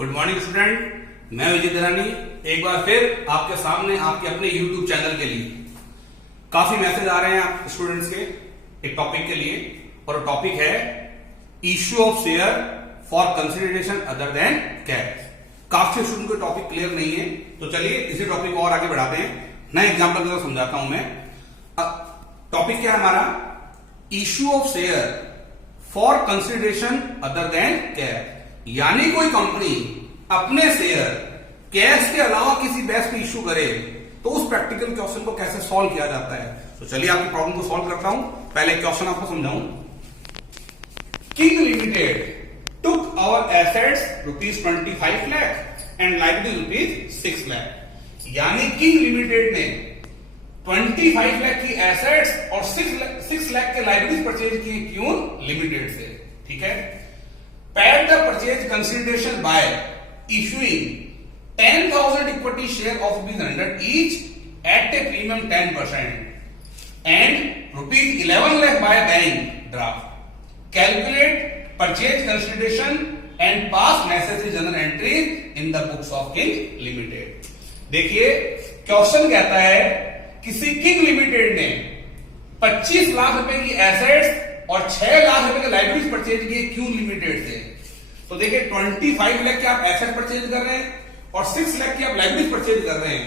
Good morning student, मैं विजय दरानी एक बार फिर आपके सामने आपके अपने यूट्यूब चैनल के लिए। काफी मैसेज आ रहे हैं आप स्टूडेंट्स के एक टॉपिक के लिए, और टॉपिक है issue of share for consideration other than cash. काफी स्टूडेंट को टॉपिक क्लियर नहीं है, तो चलिए इसी टॉपिक को और आगे बढ़ाते हैं। नए एग्जाम्पल के साथ समझाता हूं मैं। टॉपिक क्या है हमारा? Issue of share for consideration other than cash, यानी कोई कंपनी अपने शेयर कैश के अलावा किसी बेस पे इश्यू करे तो उस प्रैक्टिकल क्वेश्चन को कैसे सॉल्व किया जाता है। तो चलिए आपकी प्रॉब्लम को सॉल्व करता हूं। पहले क्वेश्चन आपको समझाऊं। King limited took our assets ₹25 lakh and liability ₹6 lakh, यानी किंग लिमिटेड ने 25 लाख की एसेट्स और 6 लाख के लायबिलिटीज परचेज किए क्यों लिमिटेड से। ठीक है। Paid the purchase consideration by issuing 10,000 equity share of ₹100 each at a premium 10% and ₹11 lakh by bank draft. Calculate purchase consideration and pass necessary journal entries in the books of King Limited. देखिए question कहता है किसी king limited ने 25 लाख रुपए की assets और 6 लाख रुपए के लाइबिलिटीज परचेज किए क्यों लिमिटेड से। तो देखिए 25 लाख के आप एसेट परचेज कर रहे हैं और 6 लाख की आप लाइबिलिटीज परचेज कर रहे हैं।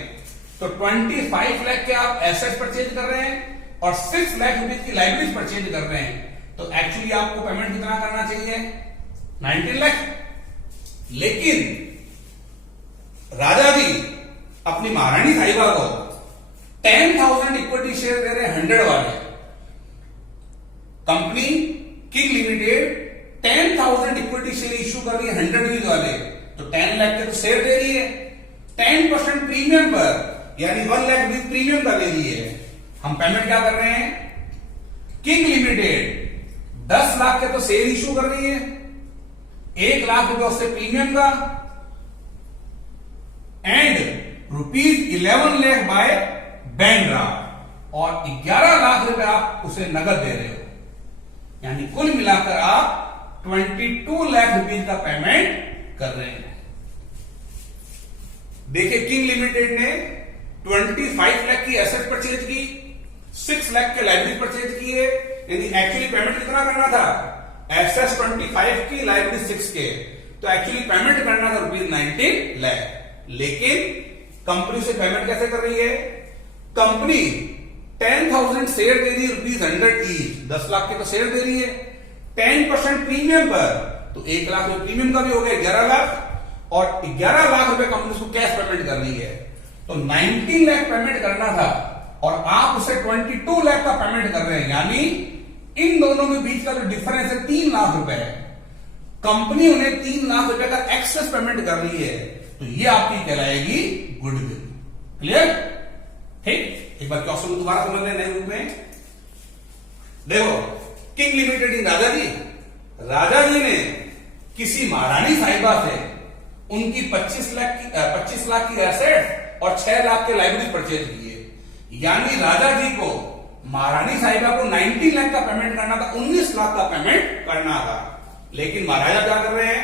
तो 25 लाख के आप एसेट परचेज कर रहे हैं और 6 लाख रुपए की लाइबिलिटीज परचेज कर रहे हैं। तो एक्चुअली आपको पेमेंट कितना करना चाहिए? 19 लाख। लेकिन राजा जी अपनी महारानी साहिबा को 10,000 इक्विटी शेयर दे रहे हैं 100 वाले। Company king limited 10,000 equity share issue कर रही है 100 वाले, तो 10 लाख के तो शेयर दे रही है 10% प्रीमियम पर, यानी 1 लाख रुपए प्रीमियम का दे रही है। हम पेमेंट क्या कर रहे हैं? किंग लिमिटेड 10 लाख के तो शेयर इश्यू कर रही है, 1 लाख रुपए उससे प्रीमियम का and ₹11 lakh by bank draft, और 11 लाख रुपए आप उसे नगद दे रहे हो, यानी कुल मिलाकर आप 22 लाख रुपीज का पेमेंट कर रहे हैं। देखिए किंग लिमिटेड ने 25 लाख की एसेट परचेज की, 6 लाख के लाइबिलिटी परचेज की है, यानी एक्चुअली पेमेंट कितना करना था? एसेट 25 की, लाइबिलिटी 6 के, तो एक्चुअली पेमेंट करना था ₹19 लाख। लेकिन कंपनी से पेमेंट कैसे कर रही है? कंपनी 10,000 शेयर दे रही है ₹100 ईच, 10 लाख के तो शेयर दे रही है 10% प्रीमियम पर, तो 1 लाख रुपए प्रीमियम का भी हो गया 11 लाख, और 11 लाख रुपए कंपनी उसको कैश पेमेंट कर रही है। तो 19 लाख पेमेंट करना था और आप उसे 22 लाख का पेमेंट कर रहे हैं, यानी इन दोनों के बीच का जो डिफरेंस है 3 लाख रुपए है। कंपनी उन्हें 3 लाख रुपए का एक्सेस पेमेंट कर रही है, तो ये आपकी कहलाएगी गुडविल। क्लियर? ठीक। एक बार क्वेश्चन को दोबारा समझ लें नए रूप में। देखो किंग लिमिटेड राजा जी ने किसी महारानी साहिबा से उनकी 25 लाख की एसेट और 6 लाख के लाइबिलिटी परचेज किए, यानी राजा जी को महारानी साहिबा को 19 लाख का पेमेंट करना था, 19 लाख का पेमेंट करना था। लेकिन महाराजा क्या कर रहे हैं?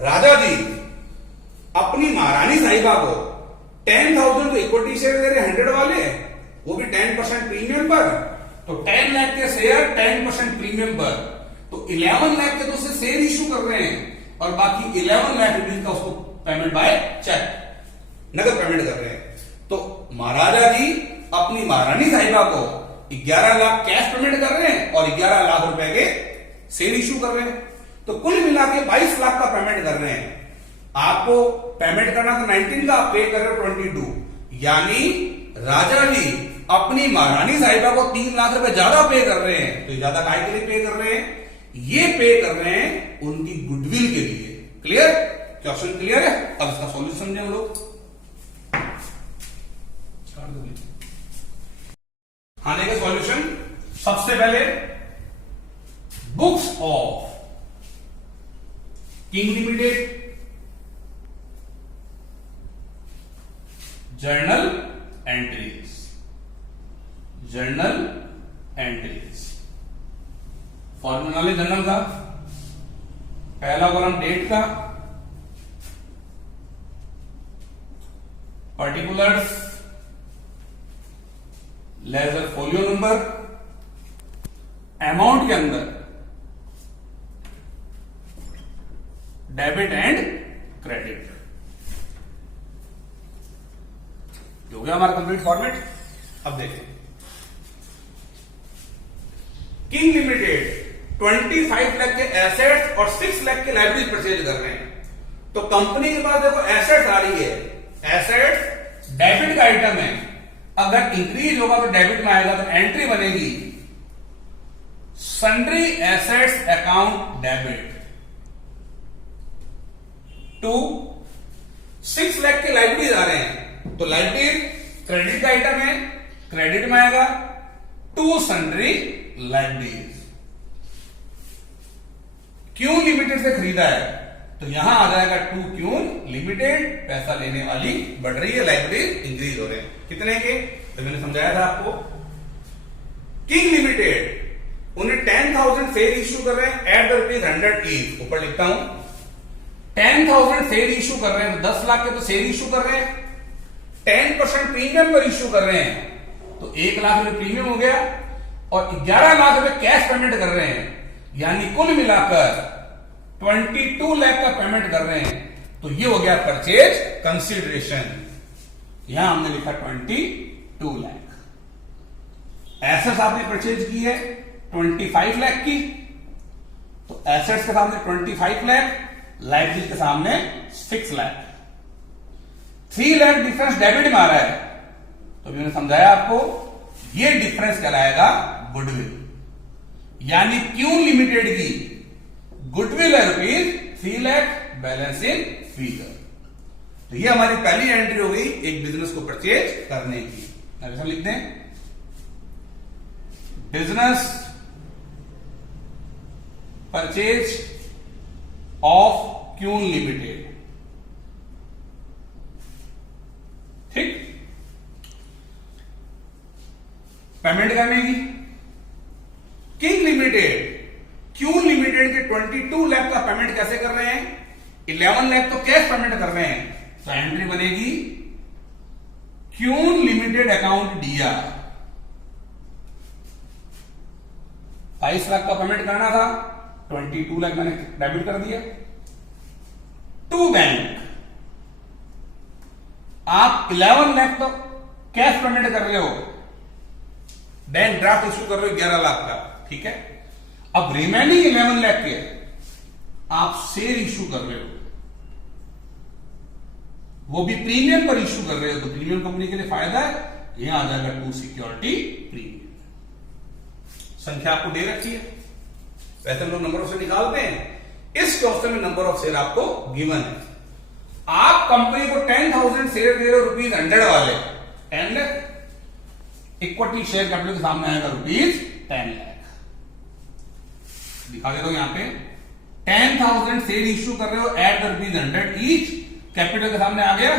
राजा जी अपनी महारानी साहिबा को 10,000 तो इक्विटी शेयर दे रहे 100 वाले, वो भी 10% प्रीमियम पर, तो 10 लाख के शेयर 10% प्रीमियम पर, तो 11 लाख के तो उससे शेयर इश्यू कर रहे हैं और बाकी 11 लाख रुपीज का उसको पेमेंट बाय चेक नगद पेमेंट कर रहे हैं। तो महाराजा जी अपनी महारानी साहिबा को 11 लाख कैश पेमेंट कर रहे हैं और 11 लाख रुपए के शेयर इश्यू कर रहे हैं, तो कुल मिला के 22 लाख का पेमेंट कर रहे हैं। आपको पेमेंट करना था 19 का, पे कर रहे हो 22, यानी राजा जी अपनी महारानी साहिबा को 3 लाख रुपए ज्यादा पे कर रहे हैं। तो ज्यादा काय के लिए पे कर रहे हैं? ये पे कर रहे हैं उनकी गुडविल के लिए। क्लियर? क्वेश्चन क्लियर है? अब इसका सॉल्यूशन समझे हम लोग। हाँ देखिए सॉल्यूशन। सबसे पहले books of king limited, journal entries, formula journal का पहला कॉलम डेट का, particulars, ledger folio number, amount के अंदर डेबिट एंड क्रेडिट। हो गया हमारा कंप्लीट फॉर्मेट। अब देखें, किंग लिमिटेड 25 लाख के एसेट्स और 6 लाख के लाइबिलिटीज परचेज कर रहे हैं। तो कंपनी के पास देखो एसेट्स आ रही है, एसेट्स डेबिट का आइटम है, अगर इंक्रीज होगा तो डेबिट में आएगा, तो एंट्री बनेगी sundry assets account debit to 6 lakh के लाइबिलिटीज आ रहे हैं, तो लाइबिलिटीज क्रेडिट का आइटम है, क्रेडिट में आएगा to sundry liabilities. Queen limited से खरीदा है तो यहां आ जाएगा टू क्यून लिमिटेड, पैसा लेने वाली बढ़ रही है, लाइबिलिटीज इंक्रीज हो रहे हैं। कितने के? तो मैंने समझाया था आपको, किंग लिमिटेड उन्हें 10,000 शेयर इश्यू कर रहे हैं एट द ₹100 ईच। ऊपर लिखता हूं 10,000 शेयर इश्यू कर रहे हैं, तो 10 लाख के तो शेयर इश्यू कर रहे हैं, 10% प्रीमियम पर इश्यू कर रहे हैं, तो 1 लाख रुपए प्रीमियम हो गया, और 11 लाख रुपए कैश पेमेंट कर रहे हैं, यानी कुल मिलाकर 22 लाख का पेमेंट कर रहे हैं। तो ये हो गया परचेज कंसीडरेशन। यहां हमने लिखा 22 लाख। एसेट्स आपने परचेज की है 25 लाख की, तो एसेट्स के सामने 25 लाख, लाइबिलिटी के सामने 6 लाख। 3 लाख डिफरेंस डेबिट में आ रहा है, तो मैंने समझाया आपको, ये डिफरेंस कहलाएगा गुडविल, यानी क्यून लिमिटेड की गुडविल है ₹3 लाख, बैलेंस इन फिगर। तो ये हमारी पहली एंट्री हो गई एक बिजनेस को परचेज करने की। ऐसा लिख दें, business purchase of queen limited. ठीक, पेमेंट करने की किंग लिमिटेड क्यून लिमिटेड के 22 लाख का पेमेंट कैसे कर रहे हैं? 11 लाख तो कैश पेमेंट कर रहे हैं, तो एंट्री बनेगी queen limited account DR. 22 lakh का पेमेंट करना था, 22 लाख मैंने डेबिट कर दिया। टू बैंक, आप 11 लाख तो कैश पेमेंट कर रहे हो, बैंक ड्राफ्ट इश्यू कर रहे हो 11 लाख का, ठीक है। अब रिमेनिंग 11 लाख के आप शेयर इश्यू कर रहे हो, वो भी प्रीमियम पर इश्यू कर रहे हो, तो प्रीमियम कंपनी के लिए फायदा है, यहां आ जाएगा टू सिक्योरिटी प्रीमियम। संख्या आपको दे रखी है, वैसे हम लोग नंबर ऑफ शेयर निकालते हैं, इस क्वेश्चन में नंबर ऑफ शेयर आपको गिवन है। आप कंपनी को 10,000 शेयर दे रहे हो ₹100 वाले, एंड इक्विटी शेयर कैपिटल के सामने आएगा ₹10 लाख। दिखा देता हूं यहां पे 10,000 शेयर इश्यू कर रहे हो एट द ₹100 ईच, कैपिटल के सामने आ गया,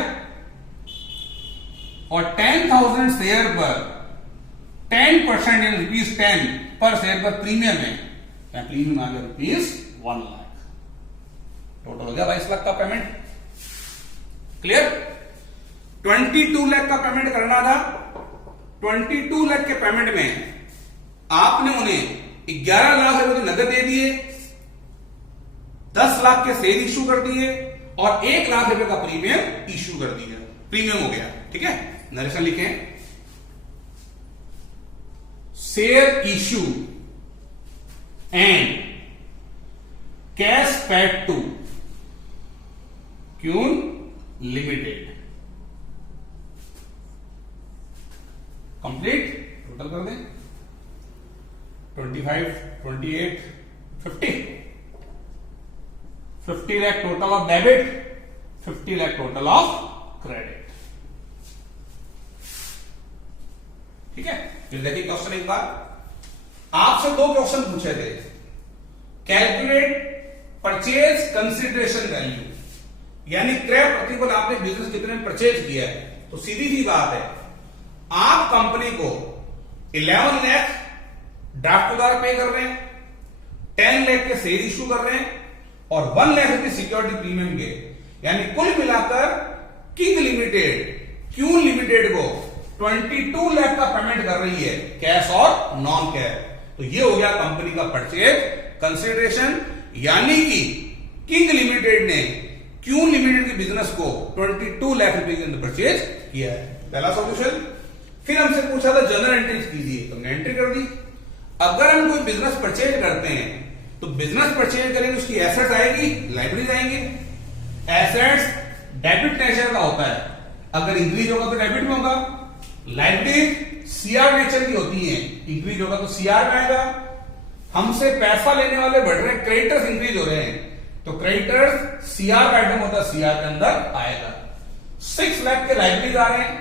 और 10,000 शेयर पर 10% यानी ₹10 पर शेयर पर प्रीमियम है, प्रीमियम आ गया ₹1 लाख। टोटल हो गया 22 लाख का पेमेंट। क्लियर? 22 लाख का पेमेंट करना था, 22 लाख के पेमेंट में आपने उन्हें 11 लाख रुपए नगद दे दिए, 10 लाख के शेयर इश्यू कर दिए, और 1 लाख रुपए का प्रीमियम इश्यू कर दिया, प्रीमियम हो गया, ठीक है। नरेशन लिखें, share issue and cash paid to queen limited. Complete, total कर दें 25, 28, 50 lakh total of debit, 50 lakh total of credit. ठीक है, फिर देखिए क्वेश्चन एक बार, आपसे 2 क्वेश्चन पूछे थे। कैलकुलेट परचेज कंसिडरेशन वैल्यू, यानी क्रय प्रतिफल आपने बिजनेस कितने में परचेज किया है। तो सीधी सी बात है, आप कंपनी को 11 लाख ड्राफ्ट द्वारा पे कर रहे हैं, 10 लाख के शेयर इश्यू कर रहे हैं, और 1 लाख रुपए सिक्योरिटी प्रीमियम के, यानी कुल मिलाकर किंग लिमिटेड क्यून लिमिटेड को 22 लाख का पेमेंट कर रही है, कैश और नॉन कैश। तो ये हो गया कंपनी का परचेज कंसिडरेशन, यानी कि किंग लिमिटेड ने क्यून लिमिटेड के बिजनेस को 22 लाख रुपए के अंदर परचेज किया है। पहला सॉल्यूशन। फिर हमसे पूछा था जनरल एंट्रीज कीजिए, तो हमने एंट्री कर दी। अगर हम कोई बिजनेस परचेज करते हैं तो बिजनेस परचेज करेंगे, उसकी एसेट्स आएगी, लाइबिलिटीज आएंगे। एसेट्स डेबिट नेचर का होता है, अगर इंक्रीज होगा तो डेबिट में होगा। लाइबिलिटीज सीआर नेचर की होती है, इंक्रीज होगा तो सीआर में आएगा। हमसे पैसा लेने वाले बढ़ रहे हैं, क्रेडिटर्स इंक्रीज हो रहे हैं, तो क्रेडिटर्स सीआर का आइटम होता है, सीआर के अंदर आएगा। 6 लाख के लाइबिलिटीज आ रहे हैं,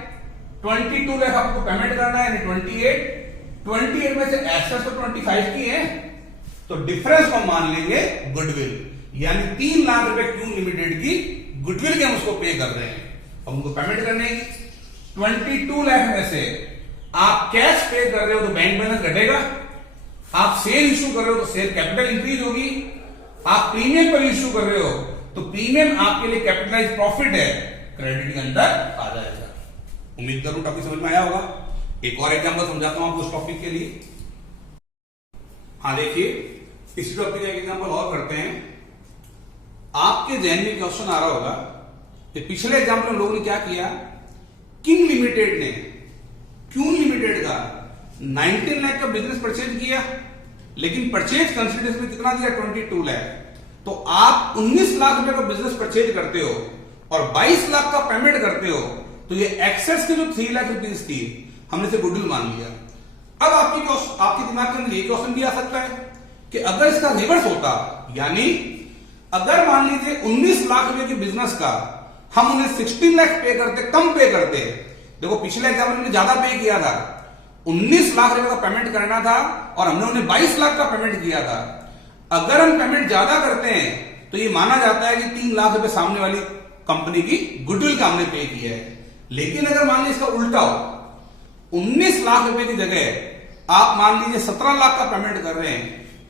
22 लाख आपको पेमेंट करना है, 28 में से एसेट्स तो 25 की है, तो डिफरेंस को मान लेंगे गुडविल, यानी 3 लाख रुपए क्यून लिमिटेड की गुडविल के हम उसको पे कर रहे हैं, अब उनको पेमेंट करने की। 22 लाख में से आप कैश पे कर रहे हो तो बैंक बैलेंस घटेगा, आप शेयर इश्यू कर रहे हो तो शेयर कैपिटल इंक्रीज होगी, आप प्रीमियम पर इश्यू कर रहे हो तो प्रीमियम आपके लिए कैपिटलाइज प्रॉफिट है, क्रेडिट के अंदर आ जाएगा। उम्मीद करूं टॉपिक समझ में आया होगा। एक और एग्जांपल समझाता हूं आपको उस टॉपिक के लिए। हाँ देखिए, इसी टॉपिक का एक एग्जांपल और करते हैं। आपके जहन में क्वेश्चन आ रहा होगा कि पिछले एग्जांपल में लोगों ने क्या किया, किंग लिमिटेड ने क्यून लिमिटेड का 19 लाख का बिजनेस परचेज किया, लेकिन परचेज कंसिडरेशन में कितना दिया, 22 लाख। तो आप 19 लाख रुपए का बिजनेस परचेज करते हो और 22 लाख का पेमेंट करते हो, तो ये एक्सेस के जो 3 लाख रुपीज थी हमने से गुडविल मान लिया। अब आपके दिमाग के अंदर ये क्वेश्चन भी आ सकता है कि अगर इसका रिवर्स होता, यानी अगर मान लीजिए 19 लाख रुपए के बिजनेस का हम उन्हें 16 लाख पे करते, कम पे करते। देखो पिछले एग्जाम्पल में ज्यादा पे किया था, 19 लाख रुपए का पेमेंट करना था और हमने उन्हें 22 लाख का पेमेंट किया था। अगर हम पेमेंट ज्यादा करते हैं तो ये माना जाता है कि 3 लाख रुपए सामने वाली कंपनी की गुडविल का हमने पे किया है। लेकिन अगर मान लीजिए इसका उल्टा हो, 19 लाख रुपए की जगह आप मान लीजिए 17 लाख का पेमेंट कर रहे हैं,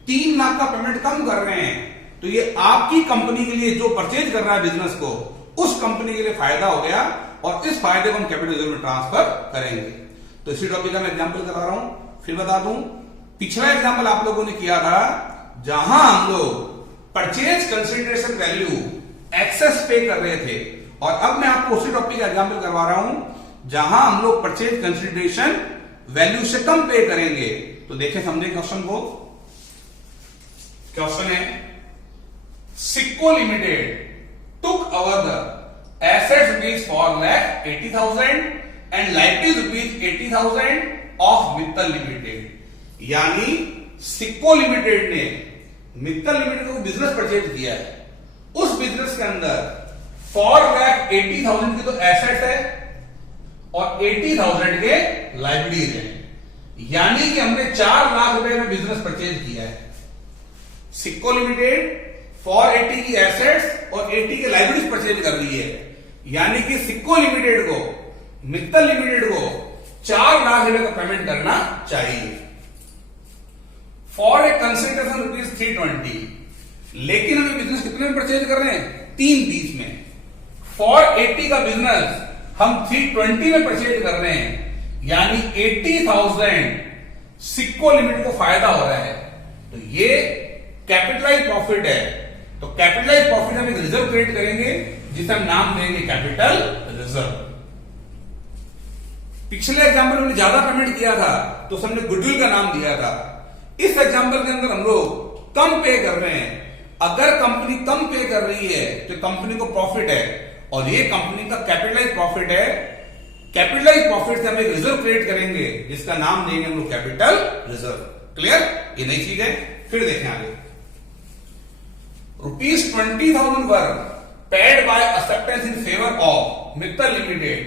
3 लाख का पेमेंट कम कर रहे हैं, तो ये आपकी कंपनी के लिए जो परचेज कर रहा है बिजनेस को, उस कंपनी के लिए फायदा हो गया और इस फायदे को हम कैपिटल रिजर्व में ट्रांसफर करेंगे। तो इसी टॉपिक का मैं एग्जांपल करा रहा हूं, फिर बता दूं। पिछला एग्जांपल आप लोगों ने किया था जहां हम लोग परचेज कंसिडरेशन वैल्यू एक्सेस पे कर रहे थे, और अब मैं आपको उसी टॉपिक का एग्जांपल करवा रहा हूं जहां हम लोग परचेज कंसिडरेशन वैल्यू से कम पे करेंगे। तो देखें, समझे क्वेश्चन को। क्वेश्चन है, सिक्को limited took over the assets rupees 4,80,000 and liabilities rupees 80,000 of Mittal limited. यानी सिक्को लिमिटेड ने मित्तल लिमिटेड को बिजनेस परचेज किया है, उस बिजनेस के अंदर 4,80,000 की तो एसेट है और 80,000 के लाइबिलिटीज है, यानी कि हमने 4 लाख रुपए में बिजनेस परचेज किया है। सिक्को लिमिटेड 480 की एसेट्स और 80 के लाइबिलिटीज परचेज कर रही है, यानी कि सिक्को लिमिटेड को, मित्तल लिमिटेड को 4 लाख रुपए का पेमेंट करना चाहिए फॉर ए कंसिडरेशन रुपीज 320। लेकिन हम बिजनेस कितने में परचेज कर रहे हैं, 320 में। 480 का बिजनेस हम 320 में परचेज कर रहे हैं, यानी 80,000 सिक्को लिमिटेड को फायदा हो रहा है। तो ये कैपिटलाइज प्रॉफिट है, तो कैपिटलाइज प्रॉफिट हम एक रिजर्व क्रिएट करेंगे जिसे हम नाम देंगे कैपिटल रिजर्व। पिछले एग्जांपल में ज्यादा पेमेंट किया था तो हमने गुडविल का नाम दिया था। इस एग्जांपल के अंदर हम लोग कम पे कर रहे हैं। अगर कंपनी कम पे कर रही है तो कंपनी को प्रॉफिट है और ये कंपनी का कैपिटलाइज प्रॉफिट है। कैपिटलाइज प्रॉफिट से हम एक रिजर्व क्रिएट करेंगे जिसका नाम देंगे हम लोग कैपिटल रिजर्व। क्लियर? ये नई चीज है। फिर देखें आगे। ₹20,000 were paid by acceptance in favor of Mittal Limited,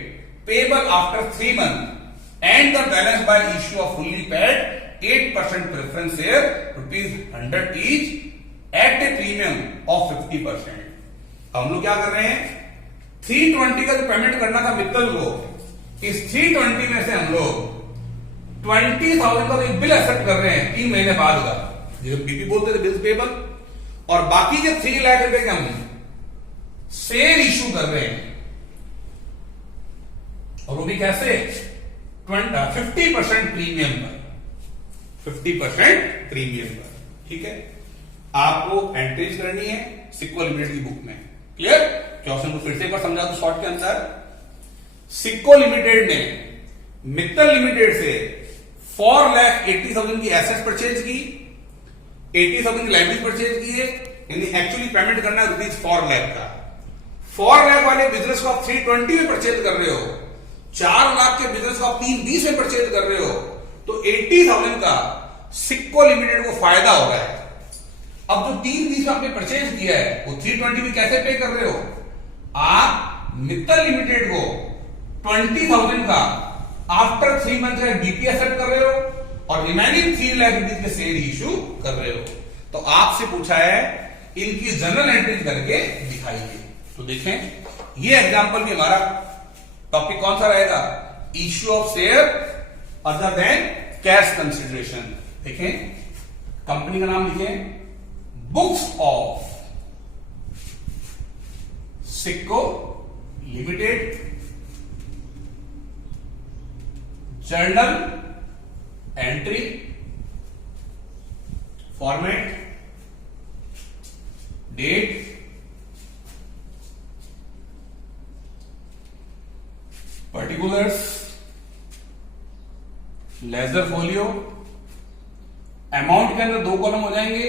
payable after 3 months, and the balance by issue of fully paid 8% preference share, ₹100 each, at a premium of 50%। हम लोग क्या कर रहे हैं, 320 का जो पेमेंट करना था मित्तल को, इस 320 में से हम लोग 20,000 का एक बिल एक्सेप्ट कर रहे हैं 3 महीने बाद का, जिसे बीपी बोलते थे, बिल्स पेबल, और बाकी के 3 लाख रुपए के हम शेयर इशू कर रहे हैं और वो भी कैसे? 50% प्रीमियम पर, 50% प्रीमियम पर। ठीक है, आपको एंट्रीज करनी है सिक्को लिमिटेड की बुक में। क्लियर? क्वेश्चन को फिर से एक बार समझा दो शॉर्ट के अंदर। सिक्को लिमिटेड ने मित्तल लिमिटेड से 4,80,000 की एसेट्स परचेज की, 80,000 की लाइबिलिटीज परचेज की है, यानी एक्चुअली पेमेंट करना है ₹4 लाख का। 4 लाख वाले बिजनेस को आप 320 में परचेज कर रहे हो, 4 लाख के बिजनेस को आप 320 में परचेज कर रहे हो, तो 80,000 का सिक्को लिमिटेड को फायदा हो रहा है। अब जो 320 आपने परचेज किया है वो 320 में कैसे पे कर रहे हो? आप मित्तल लिमिटेड को 20,000 का आफ्टर 3 मंथ का डीपी एक्सेप्ट कर रहे हो और रिमेनिंग 3 लाख रुपीज के शेयर इश्यू कर रहे हो। तो आपसे पूछा है इनकी जनरल एंट्रीज करके दिखाइए। तो देखें ये एग्जांपल में हमारा टॉपिक कौन सा रहेगा? Issue of share other than cash consideration. देखें कंपनी का नाम लिखें, बुक्स ऑफ सिक्को limited, journal entry, format, date, particulars, ledger folio. Amount के अंदर 2 कॉलम हो जाएंगे,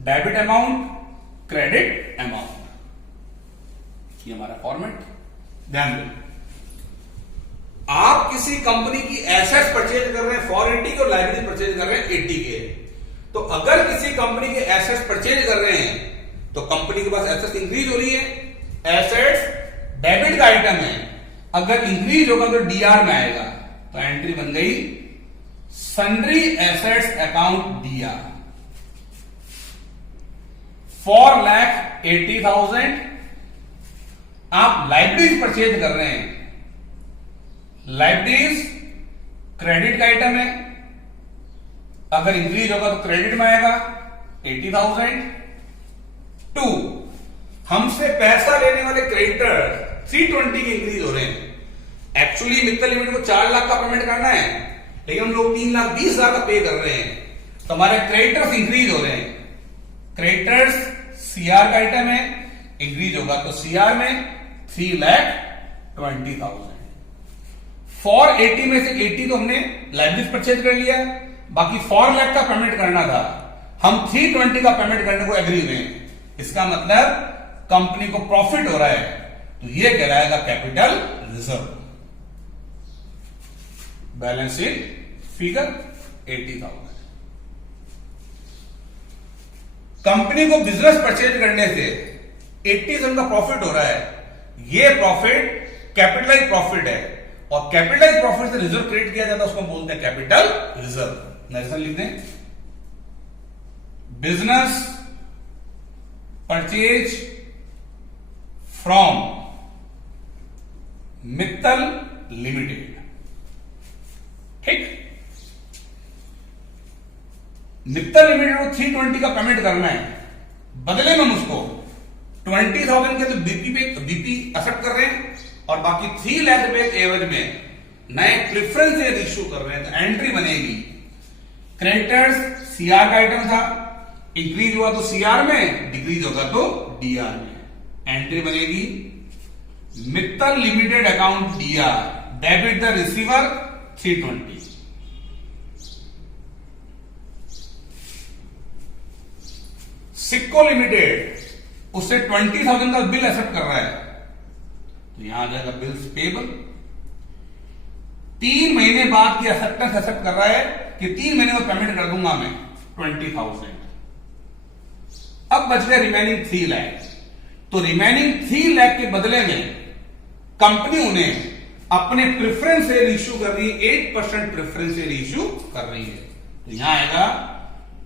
डेबिट अमाउंट, क्रेडिट अमाउंट। ये हमारा फॉर्मेट। ध्यान दें, आप किसी कंपनी की एसेट्स परचेज कर रहे हैं 480 के और लाइबिलिटी परचेज कर रहे हैं 80 के। तो अगर किसी कंपनी के एसेट्स परचेज कर रहे हैं तो कंपनी के पास एसेट्स इंक्रीज हो रही है। एसेट्स डेबिट का आइटम है, अगर इंक्रीज होगा तो डीआर में आएगा। तो एंट्री बन गई सन्ड्री एसेट्स अकाउंट डीआर। 4,80,000 आप लाइबिलिटीज परचेज कर रहे हैं। लाइबिलिटीज क्रेडिट का आइटम है, अगर इंक्रीज होगा तो क्रेडिट में आएगा 80,000। 2 हमसे पैसा लेने वाले क्रेडिटर 320 के इंक्रीज हो रहे हैं। एक्चुअली मित्तल लिमिटेड को 4 लाख का पेमेंट करना है, लेकिन हम लोग 3,20,000 का पे कर रहे हैं, तो हमारे क्रेडिटर्स इंक्रीज हो रहे हैं। क्रेडिटर्स सीआर का आइटम है, इंक्रीज होगा तो सीआर में 3,20,000। 480 में से 80 तो हमने लाइबिलिटीज परचेज कर लिया, बाकी 4 लाख का पेमेंट करना था, हम 320 का पेमेंट करने को एग्री हुए। इसका मतलब कंपनी को प्रॉफिट हो रहा है, तो ये कहलाएगा capital reserve. Balance sheet figure 80,000। Company को बिजनेस परचेज करने से 80,000 का प्रॉफिट हो रहा है, ये प्रॉफिट कैपिटलाइज प्रॉफिट है, और कैपिटलाइज प्रॉफिट से रिजर्व क्रिएट किया जाता है, उसको बोलते हैं कैपिटल रिजर्व। नेक्स्ट लिख दें, business purchase from Mittal limited. ठीक, मित्तल लिमिटेड को 320 का पेमेंट करना है, बदले में उसको 20,000 के तो बीपी एक्सेप्ट कर रहे हैं और बाकी 3 लाख रुपए एवज में नए प्रेफरेंस इश्यू कर रहे हैं, तो एंट्री बनेगी क्रेडिटर्स सीआर का आइटम था, इंक्रीज हुआ तो सीआर में, डिक्रीज होगा तो डीआर में। एंट्री बनेगी Mittal limited account D R, debit the receiver 320। सिक्को limited उससे 20,000 का बिल एक्सेप्ट कर रहा है, तो यहां आ जाएगा बिल्स पेबल। 3 महीने बाद की एक्सेप्टेंस एक्सेप्ट कर रहा है कि 3 महीने में पेमेंट कर दूंगा मैं 20,000। अब बच गए रिमेनिंग 3 लाख, तो रिमेनिंग 3 लाख के बदले में कंपनी उन्हें अपने प्रेफरेंस शेयर इश्यू कर रही है, 8% प्रेफरेंस शेयर इश्यू कर रही है, तो यहां आएगा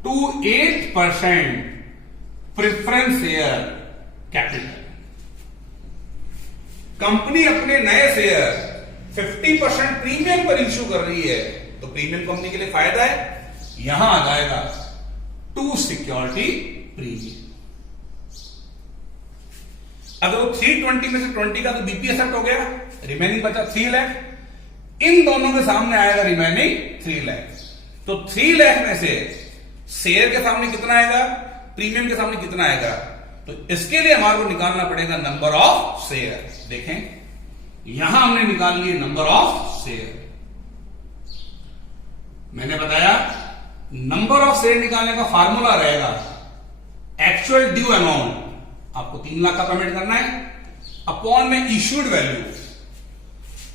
to 8% preference share capital. Company अपने नए शेयर 50% प्रीमियम पर इश्यू कर रही है, तो प्रीमियम कंपनी के लिए फायदा है, यहां आ जाएगा टू सिक्योरिटी प्रीमियम। अगर वो 320 में से 20 का तो बीपी एक्सेप्ट हो गया, रिमेनिंग बचा 3 लाख, इन दोनों के सामने आएगा रिमेनिंग 3 लाख। तो 3 लाख में से शेयर के सामने कितना आएगा, प्रीमियम के सामने कितना आएगा, तो इसके लिए हमारे को निकालना पड़ेगा नंबर ऑफ शेयर। देखें यहां हमने निकाल लिए नंबर ऑफ शेयर। मैंने बताया नंबर ऑफ शेयर निकालने का फार्मूला रहेगा एक्चुअल ड्यू अमाउंट, आपको 3 लाख का पेमेंट करना है, अपॉन में इश्यूड वैल्यू।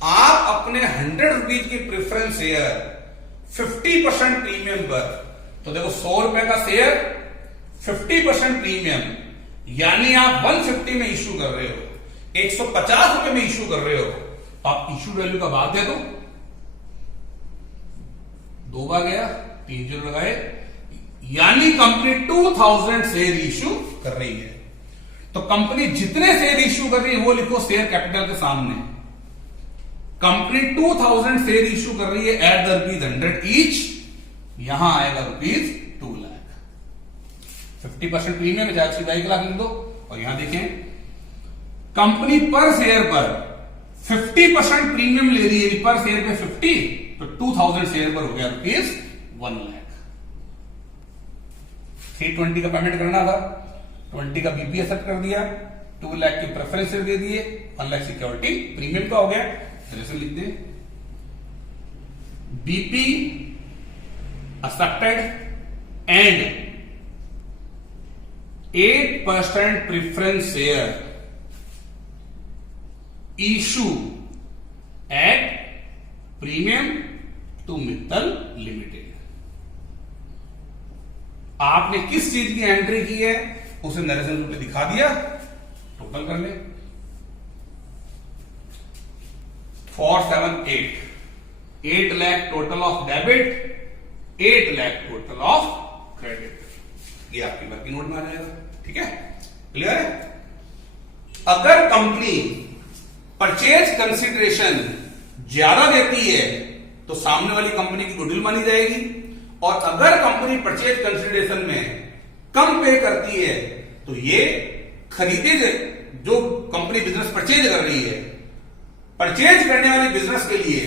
आप अपने 100 रुपीज की प्रेफरेंस शेयर 50% प्रीमियम पर, तो देखो 100 रुपए का शेयर 50% प्रीमियम, यानी आप 150 में इश्यू कर रहे हो, 150 रुपए में इश्यू कर रहे हो, तो आप इश्यू वैल्यू का बाद दे दो, 2 बार गया 3 जीरो लगाए, यानी कंपनी 2000 शेयर इश्यू कर रही है। तो कंपनी जितने शेयर इश्यू कर रही है वो लिखो शेयर कैपिटल के सामने। कंपनी 2000 शेयर इश्यू कर रही है एट द ₹100 ईच, यहां आएगा ₹2 लाख। 50% प्रीमियम है, 1 लाख लिख दो। और यहां देखें कंपनी पर शेयर पर 50% प्रीमियम ले रही है, पर शेयर पे 50, तो 2000 शेयर पर हो गया ₹1 लाख। 320 का पेमेंट करना था, 20 का बीपी एक्सेप्ट कर दिया, 2 लाख की प्रेफरेंस दे दिए, 1 लाख सिक्योरिटी प्रीमियम का हो गया। जैसे लिख दे BP accepted and 8% preference share issue at premium to Mittal limited. आपने किस चीज की एंट्री की है उसे नरेशन पे दिखा दिया, टोटल कर ले 478, 8 lakh total of debit, 8 lakh total of credit. ये आपकी वर्किंग नोट में आ जाएगा। ठीक है, क्लियर है। अगर कंपनी परचेज कंसिडरेशन ज्यादा देती है तो सामने वाली कंपनी की गुडविल मानी जाएगी, और अगर कंपनी परचेज कंसिडरेशन में कम पे करती है तो ये खरीदे जो कंपनी बिजनेस परचेज कर रही है, परचेज करने वाले बिजनेस के लिए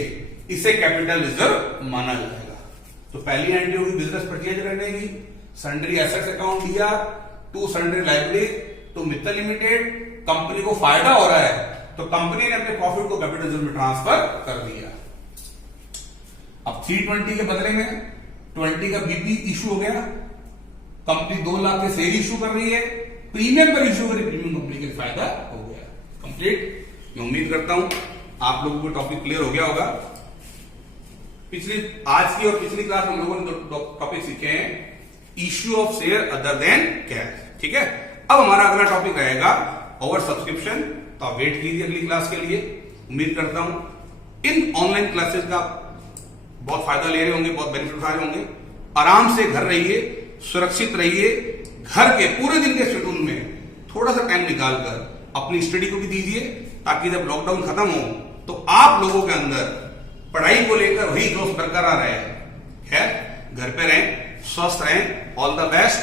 इसे कैपिटल रिजर्व माना जाएगा। तो पहली एंट्री होगी बिजनेस परचेज करने की, सन्ड्री एसेट्स अकाउंट दिया to sundry liability to Mittal limited, company को फायदा हो रहा है तो कंपनी ने अपने प्रॉफिट को कैपिटल रिजर्व में ट्रांसफर कर दिया। अब 320 के बदले में 20 का बीपी इशू हो गया, कंपनी 2 लाख के शेयर इशू कर रही है, प्रीमियम पर इशू करी, प्रीमियम कंपनी के फायदा हो गया। कंप्लीट। मैं उम्मीद करता हूं आप लोगों को टॉपिक क्लियर हो गया होगा। आज की और पिछली क्लास में हम लोगों ने टॉपिक सीखे हैं issue of share other than cash. ठीक है, अब हमारा अगला टॉपिक रहेगा ओवर सब्सक्रिप्शन। तो आप वेट कीजिए अगली क्लास के लिए। उम्मीद करता हूं इन ऑनलाइन क्लासेस का बहुत फायदा ले रहे होंगे, बहुत बेनिफिट उठा रहे होंगे। आराम से घर रहिए, सुरक्षित रहिए, घर के पूरे दिन के शेड्यूल में थोड़ा सा टाइम निकालकर अपनी स्टडी को भी दीजिए, ताकि जब लॉकडाउन खत्म हो तो आप लोगों के अंदर पढ़ाई को लेकर वही जोश बरकरार रहे। खैर, घर पे रहें, स्वस्थ रहें। All the best.